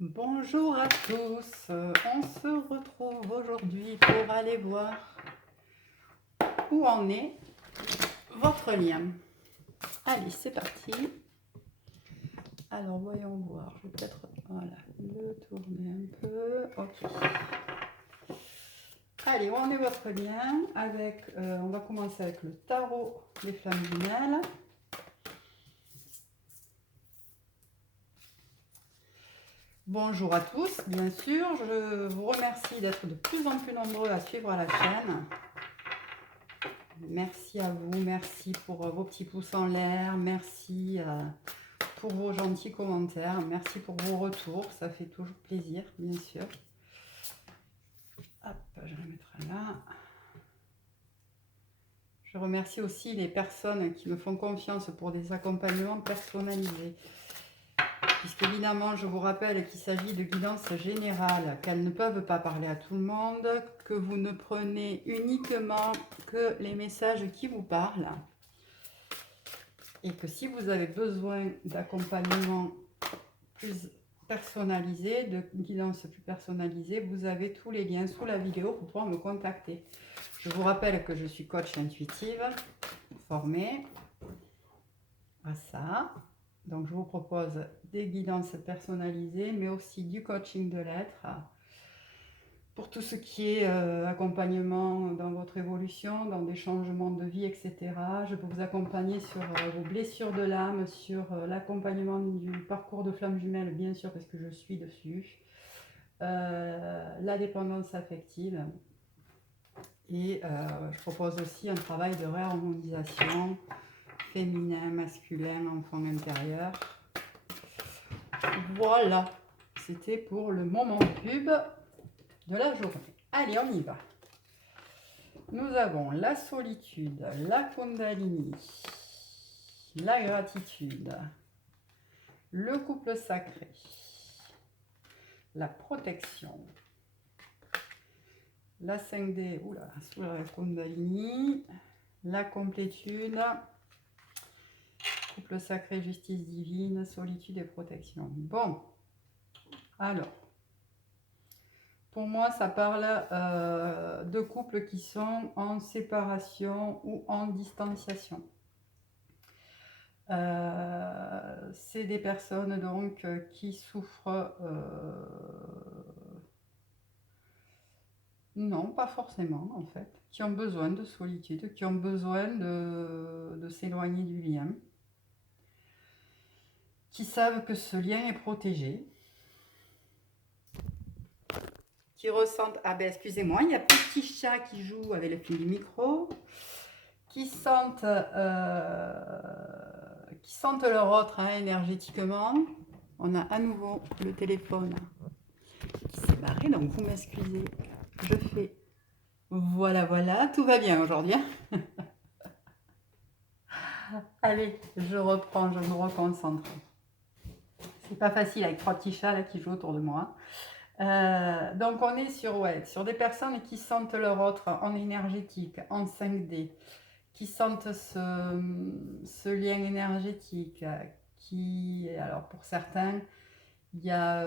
Bonjour à tous, on se retrouve aujourd'hui pour aller voir où en est votre lien. Allez, c'est parti. Alors, voyons voir, je vais peut-être le tourner un peu. Ok. Allez, où en est votre lien avec, on va commencer avec le tarot des flammes jumelles. Bonjour à tous, bien sûr, je vous remercie d'être de plus en plus nombreux à suivre la chaîne. Merci à vous, merci pour vos petits pouces en l'air, merci pour vos gentils commentaires, merci pour vos retours, ça fait toujours plaisir, bien sûr. Hop, je vais mettre là. Je remercie aussi les personnes qui me font confiance pour des accompagnements personnalisés. Puisqu'évidemment, je vous rappelle qu'il s'agit de guidance générale, qu'elles ne peuvent pas parler à tout le monde, que vous ne prenez uniquement que les messages qui vous parlent. Et que si vous avez besoin d'accompagnement plus personnalisé, de guidance plus personnalisée, vous avez tous les liens sous la vidéo pour pouvoir me contacter. Je vous rappelle que je suis coach intuitive, formée à ça. Donc, je vous propose des guidances personnalisées, mais aussi du coaching de l'être pour tout ce qui est accompagnement dans votre évolution, dans des changements de vie, etc. Je peux vous accompagner sur vos blessures de l'âme, sur l'accompagnement du parcours de flamme jumelle, bien sûr, parce que je suis dessus, la dépendance affective. Et je propose aussi un travail de réharmonisation féminin, masculin, enfant intérieur. Voilà, c'était pour le moment pub de la journée. Allez, on y va. Nous avons la solitude, la Kundalini, la gratitude, le couple sacré, la protection, la 5D, sous la Kundalini, la complétude, couple sacré, justice divine, solitude et protection. Bon, alors, pour moi, ça parle de couples qui sont en séparation ou en distanciation. C'est des personnes donc qui souffrent, non, pas forcément en fait, qui ont besoin de solitude, qui ont besoin de s'éloigner du lien, qui savent que ce lien est protégé, qui ressentent, ah ben excusez-moi, il y a petit chat qui joue avec le fil du micro, qui sentent leur autre énergétiquement. On a à nouveau le téléphone qui s'est barré, donc vous m'excusez. Je fais voilà, tout va bien aujourd'hui. Allez, je reprends, je me reconcentre. C'est pas facile avec 3 petits chats là, qui jouent autour de moi. Donc on est sur des personnes qui sentent leur autre en énergétique, en 5D, qui sentent ce lien énergétique, qui, alors pour certains, il y a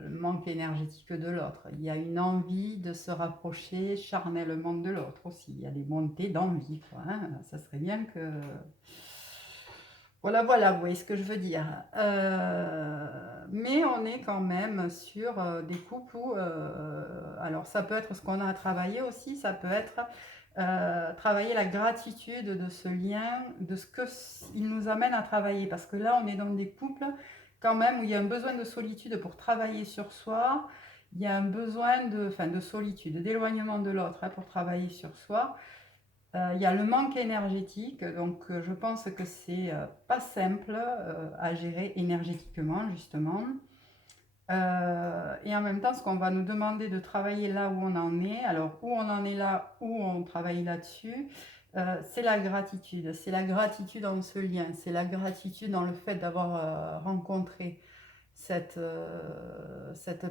le manque énergétique de l'autre, il y a une envie de se rapprocher charnellement de l'autre aussi, il y a des montées d'envie, hein. Ça serait bien que... Voilà, vous voyez ce que je veux dire. Mais on est quand même sur des couples où... alors ça peut être ce qu'on a à travailler aussi, ça peut être travailler la gratitude de ce lien, de ce qu'il nous amène à travailler. Parce que là, on est dans des couples quand même où il y a un besoin de solitude pour travailler sur soi, il y a un besoin de solitude, d'éloignement de l'autre pour travailler sur soi. Il y a le manque énergétique, donc je pense que c'est pas simple à gérer énergétiquement justement. Et en même temps, ce qu'on va nous demander de travailler là où on en est, alors où on en est là, où on travaille là-dessus, c'est la gratitude. C'est la gratitude dans ce lien, c'est la gratitude dans le fait d'avoir rencontré cette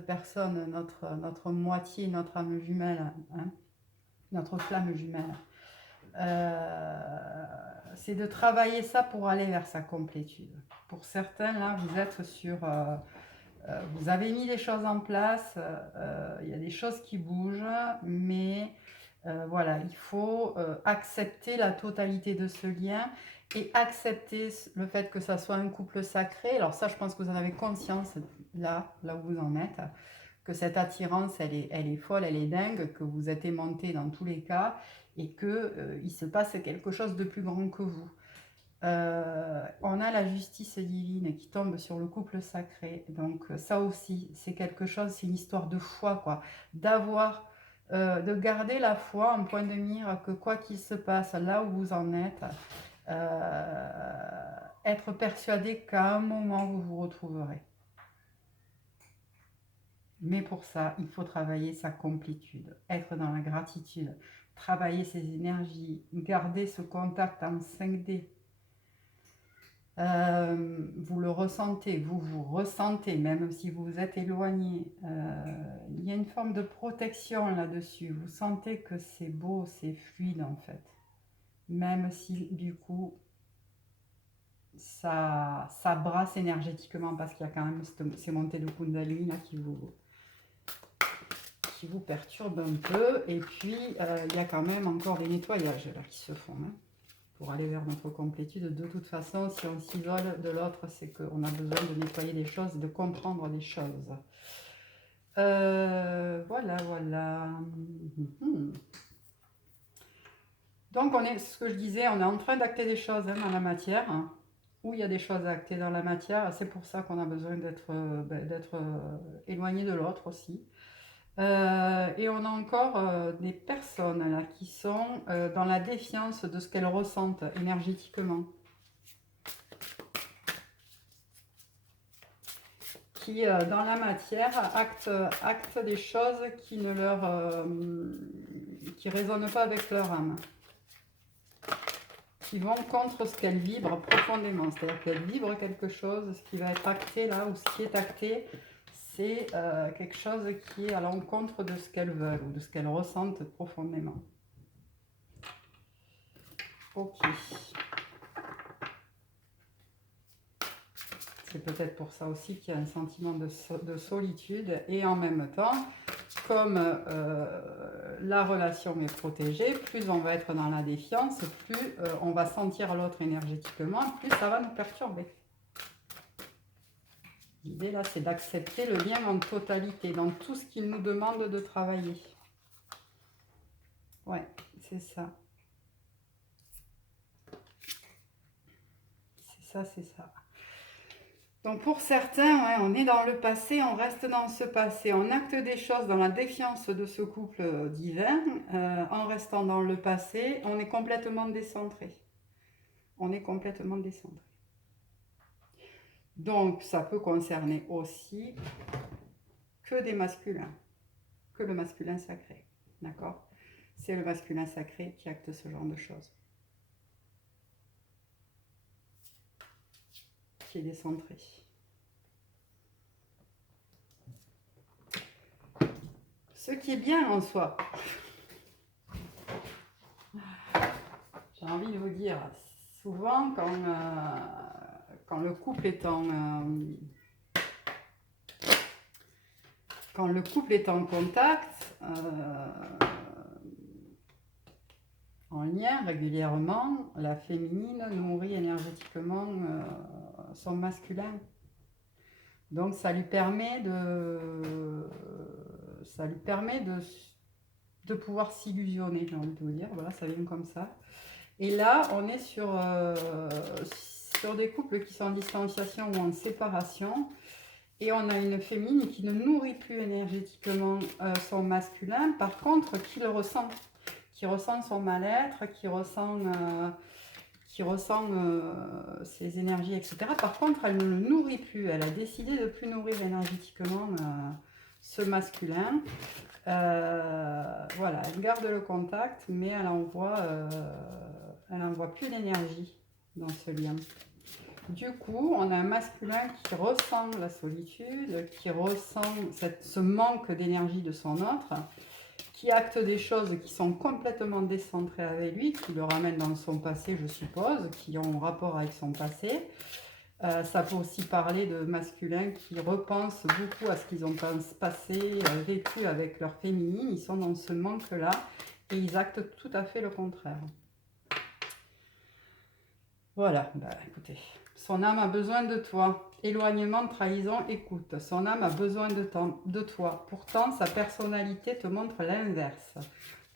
personne, notre moitié, notre âme jumelle, hein, notre flamme jumelle. C'est de travailler ça pour aller vers sa complétude. Pour certains, là, vous êtes sur vous avez mis des choses en place, il y a des choses qui bougent, mais voilà, il faut accepter la totalité de ce lien et accepter le fait que ça soit un couple sacré. Alors ça, je pense que vous en avez conscience là où vous en êtes, que cette attirance, elle est folle, elle est dingue, que vous êtes aimantés dans tous les cas et que il se passe quelque chose de plus grand que vous. On a la justice divine qui tombe sur le couple sacré. Donc ça aussi, c'est quelque chose, c'est une histoire de foi, quoi. De garder la foi en point de mire que quoi qu'il se passe, là où vous en êtes, être persuadé qu'à un moment vous vous retrouverez. Mais pour ça, il faut travailler sa complétude, être dans la gratitude, travailler ses énergies, garder ce contact en 5D. Vous le ressentez, vous ressentez, même si vous vous êtes éloigné. Il y a une forme de protection là-dessus. Vous sentez que c'est beau, c'est fluide en fait. Même si du coup, ça brasse énergétiquement parce qu'il y a quand même ces montées de Kundalini là qui vous perturbent un peu. Et puis, il y a quand même encore des nettoyages là qui se font. Hein. Pour aller vers notre complétude. De toute façon, si on s'isole de l'autre, c'est qu'on a besoin de nettoyer des choses, de comprendre des choses. Voilà. Donc, ce que je disais, on est en train d'acter des choses dans la matière, où il y a des choses à acter dans la matière. C'est pour ça qu'on a besoin d'être éloigné de l'autre aussi. Et on a encore des personnes là qui sont dans la défiance de ce qu'elles ressentent énergétiquement. Qui, dans la matière, actent des choses qui ne qui résonnent pas avec leur âme. Qui vont contre ce qu'elles vibrent profondément. C'est-à-dire qu'elles vibrent quelque chose, ce qui va être acté là, ou ce qui est acté, c'est quelque chose qui est à l'encontre de ce qu'elles veulent ou de ce qu'elles ressentent profondément. Ok. C'est peut-être pour ça aussi qu'il y a un sentiment de solitude et en même temps, comme la relation est protégée, plus on va être dans la défiance, plus on va sentir l'autre énergétiquement, plus ça va nous perturber. L'idée là, c'est d'accepter le lien en totalité, dans tout ce qu'il nous demande de travailler. Ouais, c'est ça. C'est ça. Donc pour certains, ouais, on est dans le passé, on reste dans ce passé, on acte des choses dans la défiance de ce couple divin, en restant dans le passé, on est complètement décentré. On est complètement décentré. Donc ça peut concerner aussi que des masculins, que le masculin sacré, d'accord? C'est le masculin sacré qui acte ce genre de choses, qui est décentré. Ce qui est bien en soi. J'ai envie de vous dire, souvent quand le couple est en contact, en lien régulièrement, la féminine nourrit énergétiquement son masculin. Donc ça lui permet de pouvoir s'illusionner, j'ai envie de vous dire. Voilà, ça vient comme ça. Et là, on est sur des couples qui sont en distanciation ou en séparation. Et on a une féminine qui ne nourrit plus énergétiquement son masculin, par contre, qui le ressent. Qui ressent son mal-être, qui ressent ses énergies, etc. Par contre, elle ne le nourrit plus. Elle a décidé de ne plus nourrir énergétiquement ce masculin. Voilà, elle garde le contact, mais elle envoie plus d'énergie dans ce lien. Du coup, on a un masculin qui ressent la solitude, qui ressent ce manque d'énergie de son autre, qui acte des choses qui sont complètement décentrées avec lui, qui le ramènent dans son passé, je suppose, qui ont un rapport avec son passé. Ça peut aussi parler de masculins qui repensent beaucoup à ce qu'ils ont passé, vécu avec leur féminine. Ils sont dans ce manque-là et ils actent tout à fait le contraire. Voilà, bah, écoutez, son âme a besoin de toi. Éloignement, trahison, écoute. Son âme a besoin de toi. Pourtant, sa personnalité te montre l'inverse.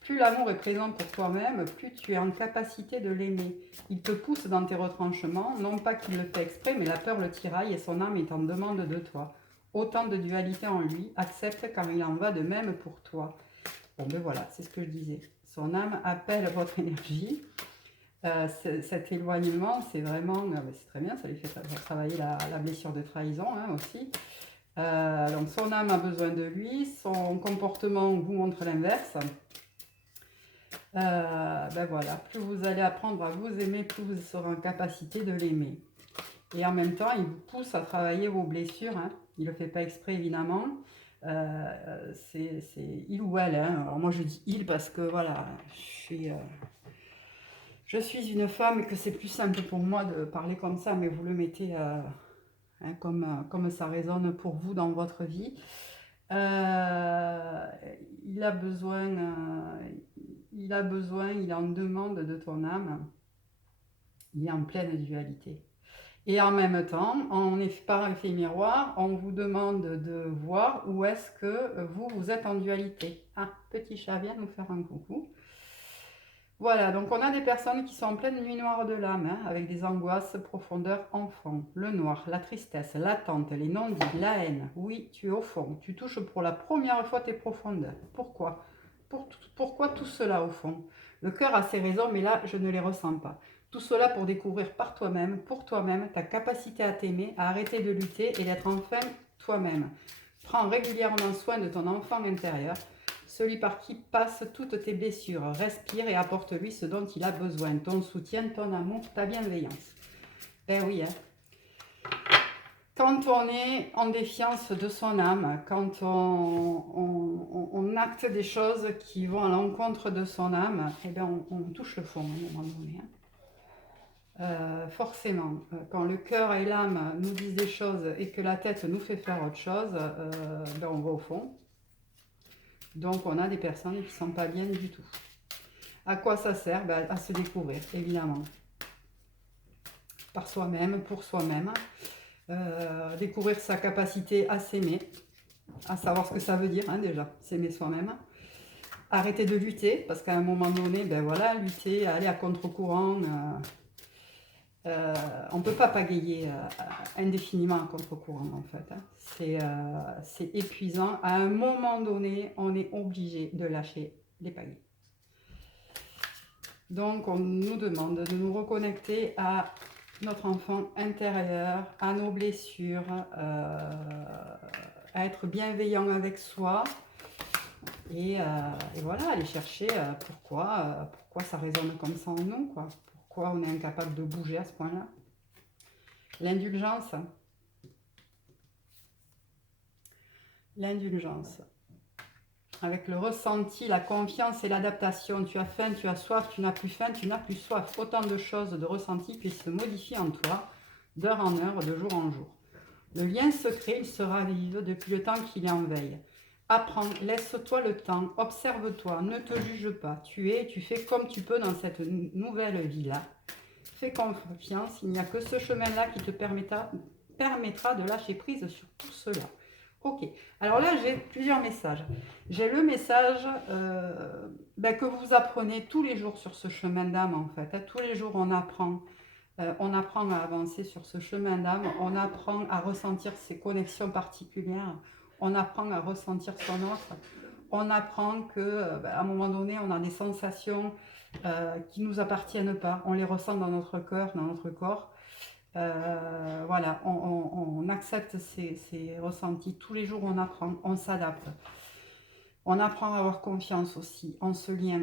Plus l'amour est présent pour toi-même, plus tu es en capacité de l'aimer. Il te pousse dans tes retranchements, non pas qu'il le fait exprès, mais la peur le tiraille et son âme est en demande de toi. Autant de dualité en lui, accepte quand il en va de même pour toi. Bon ben voilà, c'est ce que je disais. Son âme appelle votre énergie. Cet éloignement, c'est vraiment, c'est très bien, ça lui fait travailler la blessure de trahison aussi. Donc son âme a besoin de lui, son comportement vous montre l'inverse. Ben voilà, plus vous allez apprendre à vous aimer, plus vous serez en capacité de l'aimer. Et en même temps, il vous pousse à travailler vos blessures. Il ne le fait pas exprès, évidemment. C'est il ou elle. Alors moi, je dis il parce que voilà, je suis une femme et que c'est plus simple pour moi de parler comme ça, mais vous le mettez comme ça résonne pour vous dans votre vie. Il a besoin, il est en demande de ton âme. Il est en pleine dualité. Et en même temps, par effet miroir, on vous demande de voir où est-ce que vous êtes en dualité. Ah, petit chat, viens nous faire un coucou. Voilà, donc on a des personnes qui sont en pleine nuit noire de l'âme, avec des angoisses, profondeur, enfant, le noir, la tristesse, l'attente, les non-dits, la haine. Oui, tu es au fond, tu touches pour la première fois tes profondeurs. Pourquoi? Pourquoi tout cela au fond? Le cœur a ses raisons, mais là, je ne les ressens pas. Tout cela pour découvrir par toi-même, pour toi-même, ta capacité à t'aimer, à arrêter de lutter et d'être enfin toi-même. Prends régulièrement soin de ton enfant intérieur, celui par qui passent toutes tes blessures. Respire et apporte-lui ce dont il a besoin, ton soutien, ton amour, ta bienveillance. Ben oui, quand on est en défiance de son âme, quand on acte des choses qui vont à l'encontre de son âme, eh bien on touche le fond à un moment donné. Forcément, quand le cœur et l'âme nous disent des choses et que la tête nous fait faire autre chose, ben on va au fond. Donc on a des personnes qui ne sont pas bien du tout. À quoi ça sert? Ben, à se découvrir, évidemment. Par soi-même, pour soi-même. Découvrir sa capacité à s'aimer, à savoir ce que ça veut dire déjà, s'aimer soi-même. Arrêter de lutter, parce qu'à un moment donné, ben voilà, lutter, aller à contre-courant, on ne peut pas pagayer indéfiniment à contre-courant en fait. C'est épuisant. À un moment donné, on est obligé de lâcher les pagaies. Donc on nous demande de nous reconnecter à notre enfant intérieur, à nos blessures, à être bienveillant avec soi et voilà, aller chercher pourquoi ça résonne comme ça en nous, quoi. Pourquoi on est incapable de bouger à ce point-là. L'indulgence. L'indulgence. Avec le ressenti, la confiance et l'adaptation. Tu as faim, tu as soif, tu n'as plus faim, tu n'as plus soif. Autant de choses, de ressentis qui se modifient en toi, d'heure en heure, de jour en jour. Le lien secret, il se ravive depuis le temps qu'il est en veille. Apprends, laisse-toi le temps, observe-toi, ne te juge pas. Tu es, tu fais comme tu peux dans cette nouvelle vie-là. Fais confiance, il n'y a que ce chemin-là qui te permettra de lâcher prise sur tout cela. Ok, alors là j'ai plusieurs messages. J'ai le message que vous apprenez tous les jours sur ce chemin d'âme en fait. Tous les jours on apprend à avancer sur ce chemin d'âme, on apprend à ressentir ses connexions particulières, on apprend à ressentir son offre, on apprend qu'à un moment donné on a des sensations qui ne nous appartiennent pas, on les ressent dans notre cœur, dans notre corps. Voilà, on accepte ces ressentis. Tous les jours, on apprend, on s'adapte. On apprend à avoir confiance aussi en ce lien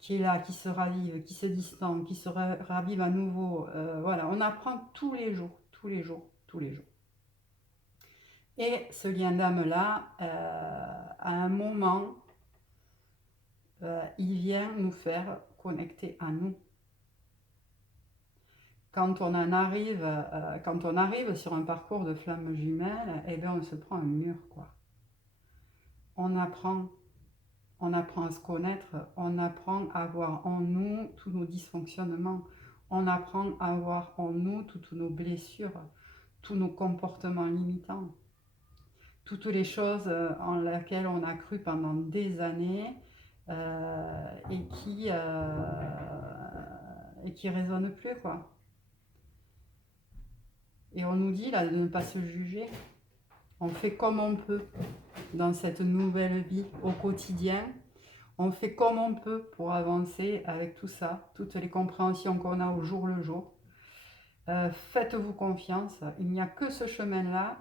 qui est là, qui se ravive, qui se distend, qui se ravive à nouveau. Voilà, on apprend tous les jours, tous les jours, tous les jours. Et ce lien d'âme-là, à un moment, il vient nous faire connecter à nous. quand on arrive sur un parcours de flamme jumelle, eh bien on se prend un mur, quoi. On apprend à se connaître, on apprend à voir en nous tous nos dysfonctionnements, on apprend à voir en nous toutes nos blessures, tous nos comportements limitants, toutes les choses en lesquelles on a cru pendant des années et qui résonnent plus, quoi. Et on nous dit là de ne pas se juger. On fait comme on peut dans cette nouvelle vie au quotidien. On fait comme on peut pour avancer avec tout ça, toutes les compréhensions qu'on a au jour le jour. Faites-vous confiance. Il n'y a que ce chemin-là.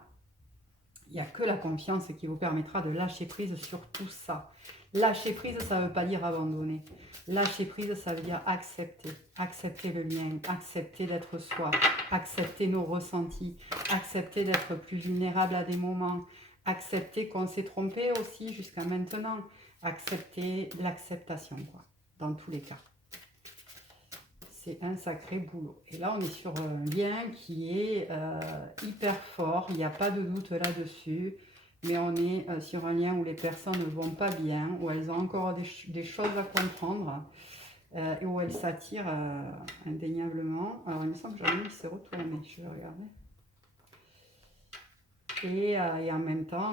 Il n'y a que la confiance qui vous permettra de lâcher prise sur tout ça. Lâcher prise, ça ne veut pas dire abandonner. Lâcher prise, ça veut dire accepter. Accepter le lien, accepter d'être soi, accepter nos ressentis, accepter d'être plus vulnérable à des moments, accepter qu'on s'est trompé aussi jusqu'à maintenant, accepter l'acceptation, quoi, dans tous les cas. C'est un sacré boulot. Et là, on est sur un lien qui est hyper fort. Il n'y a pas de doute là-dessus. Mais on est sur un lien où les personnes ne vont pas bien, où elles ont encore des choses à comprendre et où elles s'attirent indéniablement. Alors, il me semble que j'en ai qui s'est retourné. Je vais regarder. Et en même temps,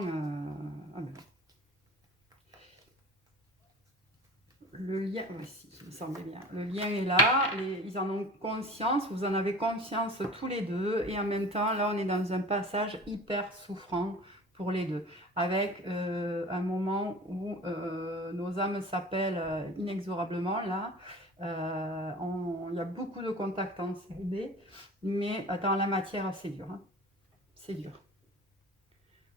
le lien, voici, il me semblait bien. Le lien est là, ils en ont conscience, vous en avez conscience tous les deux, et en même temps, là, on est dans un passage hyper souffrant pour les deux, avec un moment où nos âmes s'appellent inexorablement, là. Il y a beaucoup de contacts en CLD, mais dans la matière, c'est dur. Hein. C'est dur.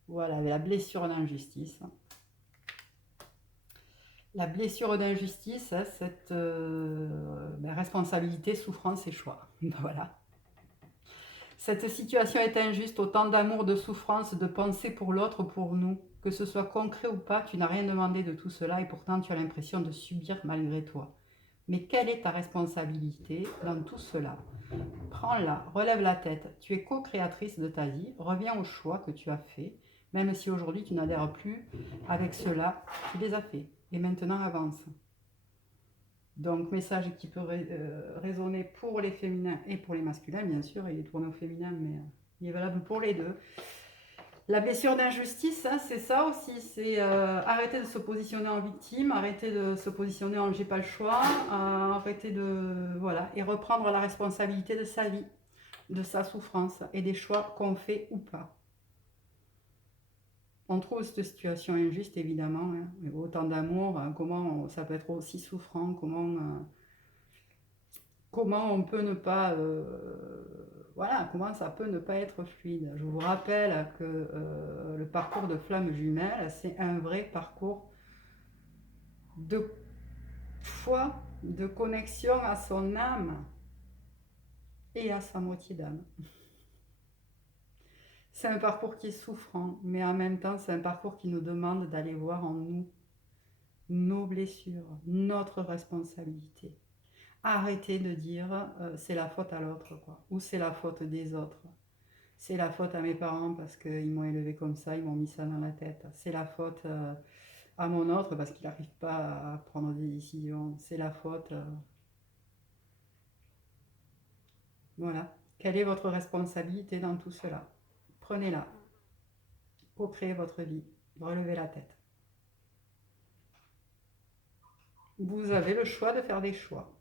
Voilà, la blessure d'injustice. La blessure d'injustice, cette responsabilité, souffrance et choix. Voilà. Cette situation est injuste, autant d'amour, de souffrance, de pensée pour l'autre, pour nous. Que ce soit concret ou pas, tu n'as rien demandé de tout cela et pourtant tu as l'impression de subir malgré toi. Mais quelle est ta responsabilité dans tout cela? Prends-la, relève la tête. Tu es co-créatrice de ta vie, reviens aux choix que tu as faits. Même si aujourd'hui tu n'adhères plus avec cela, tu les as faits. Et maintenant avance. Donc message qui peut résonner pour les féminins et pour les masculins, bien sûr, il est tourné au féminin, mais il est valable pour les deux. La blessure d'injustice, hein, c'est ça aussi, c'est arrêter de se positionner en victime, arrêter de se positionner en j'ai pas le choix, arrêter de... Voilà, et reprendre la responsabilité de sa vie, de sa souffrance et des choix qu'on fait ou pas. On trouve cette situation injuste, évidemment, hein, mais autant d'amour, comment ça peut être aussi souffrant, comment on peut ne pas... voilà, comment ça peut ne pas être fluide. Je vous rappelle que le parcours de flamme jumelle, c'est un vrai parcours de foi, de connexion à son âme et à sa moitié d'âme. C'est un parcours qui est souffrant, mais en même temps, c'est un parcours qui nous demande d'aller voir en nous nos blessures, notre responsabilité. Arrêtez de dire c'est la faute à l'autre, quoi, ou c'est la faute des autres. C'est la faute à mes parents parce qu'ils m'ont élevé comme ça, ils m'ont mis ça dans la tête. C'est la faute à mon autre parce qu'il n'arrive pas à prendre des décisions. C'est la faute... Voilà. Quelle est votre responsabilité dans tout cela? Prenez-la. Co-créez votre vie. Relevez la tête. Vous avez le choix de faire des choix.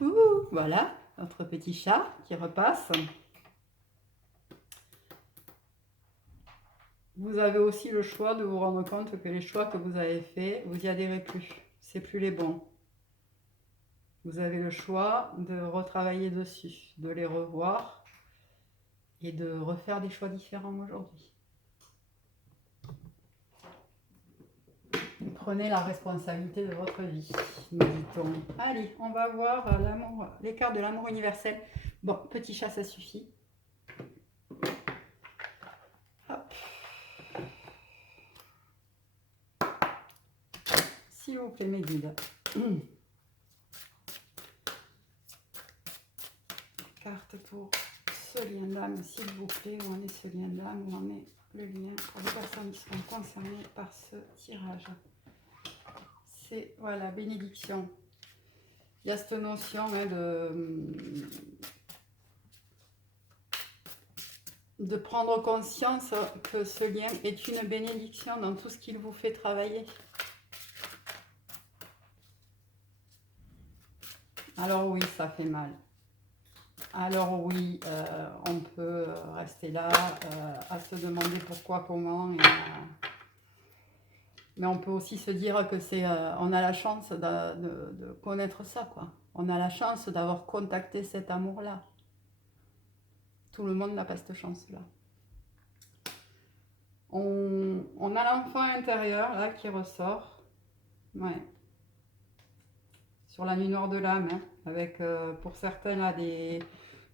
Ouh, voilà, notre petit chat qui repasse. Vous avez aussi le choix de vous rendre compte que les choix que vous avez faits, vous n'y adhérez plus. C'est plus les bons. Vous avez le choix de retravailler dessus, de les revoir et de refaire des choix différents aujourd'hui. Prenez la responsabilité de votre vie, nous dit-on. Allez, on va voir l'amour, les cartes de l'amour universel. Bon, petit chat, ça suffit. Hop. S'il vous plaît, mes guides. cartes pour ce lien d'âme, s'il vous plaît. Où en est ce lien d'âme? Où en est le lien pour les personnes qui seront concernées par ce tirage? C'est, voilà, bénédiction. Il y a cette notion hein, de prendre conscience que ce lien est une bénédiction dans tout ce qu'il vous fait travailler. Alors oui, ça fait mal. Alors oui, on peut rester là à se demander pourquoi, comment. Mais on peut aussi se dire que c'est, on a la chance de connaître ça, quoi. On a la chance d'avoir contacté cet amour-là. Tout le monde n'a pas cette chance-là. On a l'enfant intérieur, là, qui ressort. Ouais. Sur la nuit noire de l'âme, hein, avec, pour certains, là, des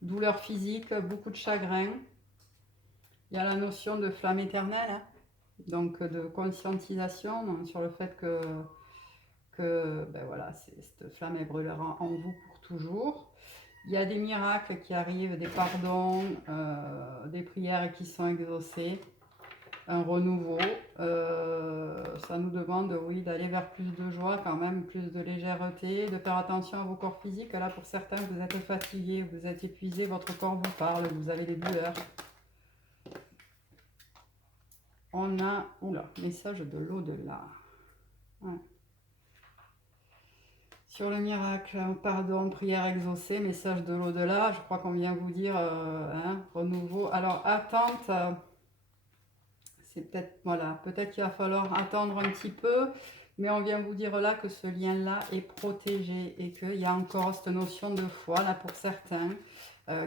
douleurs physiques, beaucoup de chagrin. Il y a la notion de flamme éternelle, hein, donc de conscientisation donc, sur le fait que ben voilà, cette flamme elle brûlera en vous pour toujours. Il y a des miracles qui arrivent, des pardons, des prières qui sont exaucées, un renouveau. Ça nous demande, oui, d'aller vers plus de joie quand même, plus de légèreté, de faire attention à vos corps physiques. Là, pour certains, vous êtes fatigués, vous êtes épuisés, votre corps vous parle, vous avez des douleurs. On a, oula, message de l'au-delà. Ouais. Sur le miracle, pardon, prière exaucée, message de l'au-delà, je crois qu'on vient vous dire, hein, renouveau. Alors, attente, c'est peut-être, voilà, peut-être qu'il va falloir attendre un petit peu, mais on vient vous dire là que ce lien-là est protégé et qu'il y a encore cette notion de foi, là, pour certains,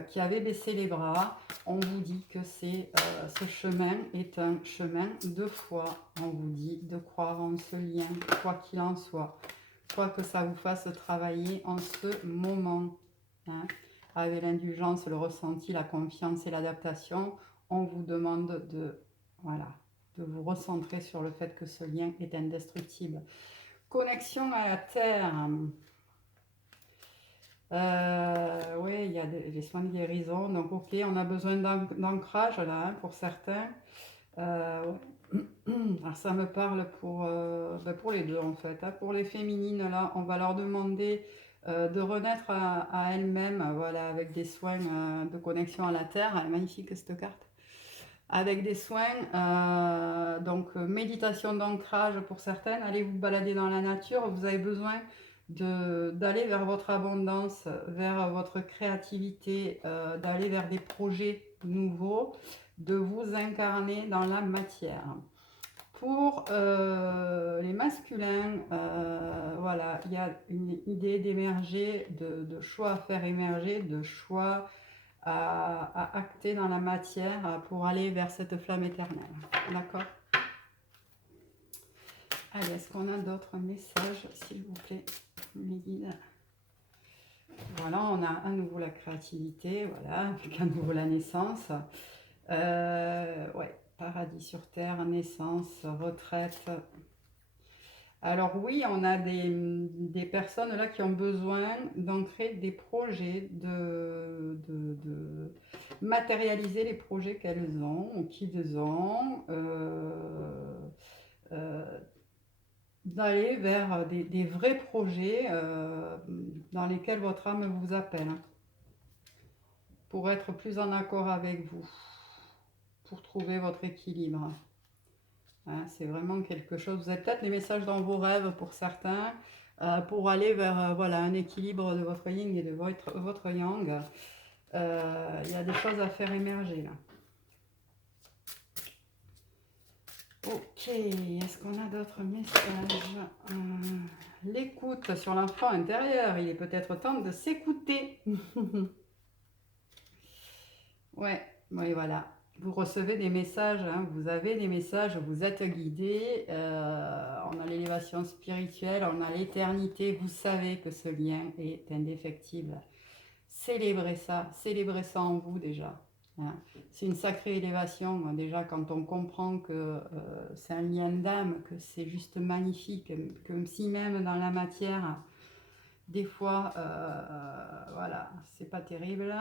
qui avaient baissé les bras. On vous dit que ce chemin est un chemin de foi. On vous dit de croire en ce lien, quoi qu'il en soit. Quoi que ça vous fasse travailler en ce moment. Hein. Avec l'indulgence, le ressenti, la confiance et l'adaptation, on vous demande de, voilà, de vous recentrer sur le fait que ce lien est indestructible. Connexion à la Terre. Oui, il y a des soins de guérison. Donc, ok, on a besoin d'ancrage là, hein, pour certains. Alors, ça me parle pour les deux en fait. Hein. Pour les féminines, là, on va leur demander de renaître à elles-mêmes, voilà, avec des soins de connexion à la Terre. Elle est magnifique cette carte. Avec des soins, donc méditation d'ancrage pour certaines. Allez vous balader dans la nature. Vous avez besoin d'aller vers votre abondance, vers votre créativité, d'aller vers des projets nouveaux, de vous incarner dans la matière. Pour les masculins, voilà, il y a une idée d'émerger, de choix à faire émerger, de choix à acter dans la matière pour aller vers cette flamme éternelle. D'accord? Allez, est-ce qu'on a d'autres messages, s'il vous plaît, mes guides? Voilà, on a à nouveau la créativité, voilà, avec à nouveau la naissance. Ouais, paradis sur terre, naissance, retraite. Alors oui, on a des personnes là qui ont besoin d'ancrer des projets, de matérialiser les projets qu'elles ont ou qu'ils ont, d'aller vers des vrais projets dans lesquels votre âme vous appelle, hein, pour être plus en accord avec vous, pour trouver votre équilibre. Hein, c'est vraiment quelque chose, vous avez peut-être les messages dans vos rêves pour certains, pour aller vers voilà, un équilibre de votre yin et de votre yang. Il y a des choses à faire émerger là. Ok, est-ce qu'on a d'autres messages? L'écoute sur l'enfant intérieur, il est peut-être temps de s'écouter. Ouais, oui, voilà. Vous recevez des messages, hein, vous avez des messages, vous êtes guidé, on a l'élévation spirituelle, on a l'éternité, vous savez que ce lien est indéfectible. Célébrez ça en vous déjà. Hein. C'est une sacrée élévation, hein, déjà quand on comprend que c'est un lien d'âme, que c'est juste magnifique, que si même dans la matière, Des fois, voilà, c'est pas terrible.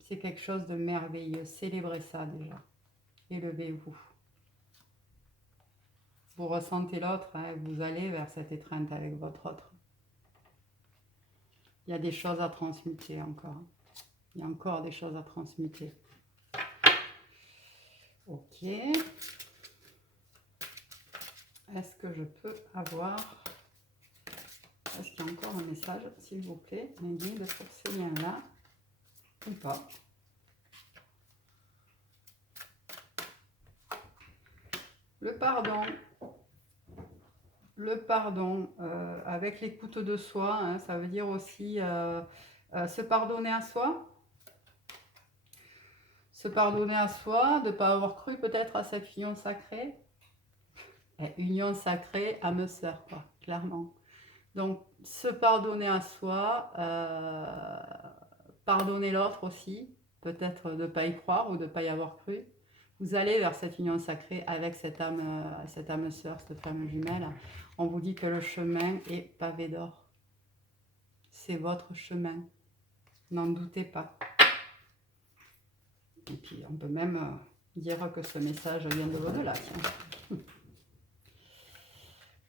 C'est quelque chose de merveilleux. Célébrez ça déjà. Élevez-vous. Vous ressentez l'autre, hein, vous allez vers cette étreinte avec votre autre. Il y a des choses à transmuter encore. Il y a encore des choses à transmuter. Ok. Est-ce que je peux avoir... Est-ce qu'il y a encore un message, s'il vous plaît, mes guides pour ces liens-là ou pas? Le pardon. Le pardon, avec l'écoute de soi, hein, ça veut dire aussi se pardonner à soi. Se pardonner à soi, de ne pas avoir cru peut-être à cette union sacrée. Et union sacrée, âme sœur, quoi, clairement. Donc, se pardonner à soi, pardonner l'autre aussi, peut-être de ne pas y croire ou de ne pas y avoir cru. Vous allez vers cette union sacrée avec cette âme sœur, cette femme jumelle. On vous dit que le chemin est pavé d'or. C'est votre chemin. N'en doutez pas. Et puis, on peut même dire que ce message vient de l'au-delà.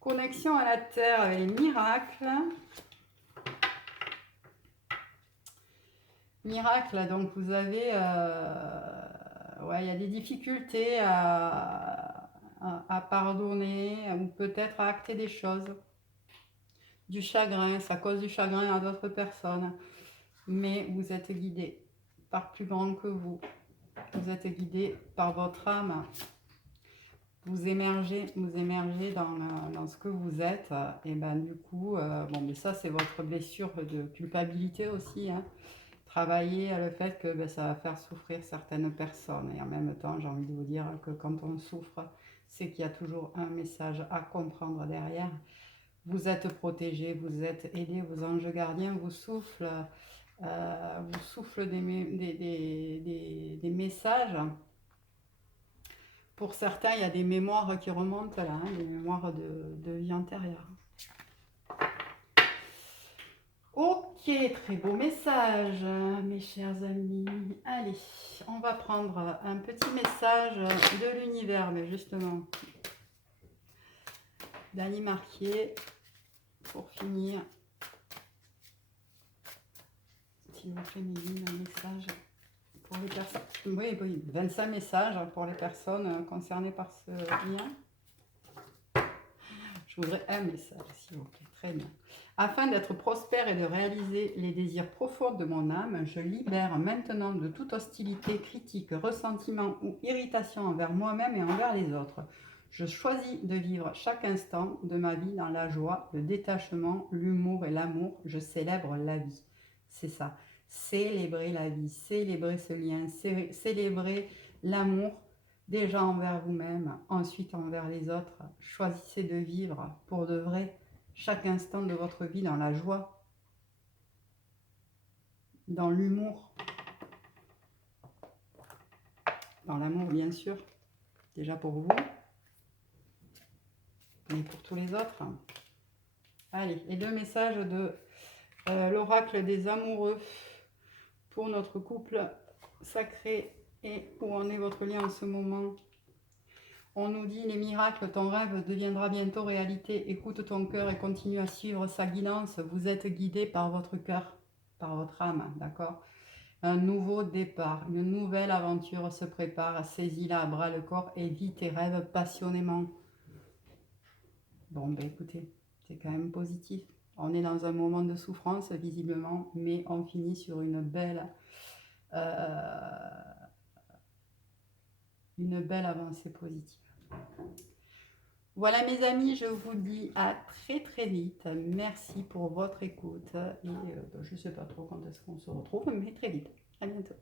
Connexion à la terre avec les miracles. Miracle, donc vous avez... ouais, il y a des difficultés à pardonner ou peut-être à acter des choses. Du chagrin, ça cause du chagrin à d'autres personnes. Mais vous êtes guidé par plus grand que vous. Vous êtes guidé par votre âme. Vous émergez dans ce que vous êtes. Et ben du coup, bon, mais ça c'est votre blessure de culpabilité aussi. Hein. Travailler le fait que ben, ça va faire souffrir certaines personnes. Et en même temps, j'ai envie de vous dire que quand on souffre, c'est qu'il y a toujours un message à comprendre derrière. Vous êtes protégé, vous êtes aidé, vos anges gardiens vous soufflent des messages. Pour certains, il y a des mémoires qui remontent là, hein, des mémoires de vie antérieure. Ok, très beau message, mes chers amis. Allez, on va prendre un petit message de l'univers, mais justement, d'Annie Marquier, pour finir. S'il vous plaît, Méline, un message pour les personnes. Oui, 25 messages pour les personnes concernées par ce lien. Je voudrais un message, s'il vous plaît. Très bien. Afin d'être prospère et de réaliser les désirs profonds de mon âme, je libère maintenant de toute hostilité, critique, ressentiment ou irritation envers moi-même et envers les autres. Je choisis de vivre chaque instant de ma vie dans la joie, le détachement, l'humour et l'amour. Je célèbre la vie. C'est ça. Célébrer la vie, célébrer ce lien, célébrer l'amour. Déjà envers vous-même, ensuite envers les autres. Choisissez de vivre pour de vrai chaque instant de votre vie dans la joie, dans l'humour, dans l'amour bien sûr, déjà pour vous, mais pour tous les autres. Allez, les deux messages de l'oracle des amoureux pour notre couple sacré et où en est votre lien en ce moment. On nous dit les miracles, ton rêve deviendra bientôt réalité. Écoute ton cœur et continue à suivre sa guidance. Vous êtes guidé par votre cœur, par votre âme, d'accord? Un nouveau départ, une nouvelle aventure se prépare. Saisis-la à bras le corps et vis tes rêves passionnément. Bon, ben écoutez, c'est quand même positif. On est dans un moment de souffrance, visiblement, mais on finit sur une belle avancée positive. Voilà mes amis, je vous dis à très très vite. Merci pour votre écoute et je ne sais pas trop quand est-ce qu'on se retrouve, mais très vite. À bientôt.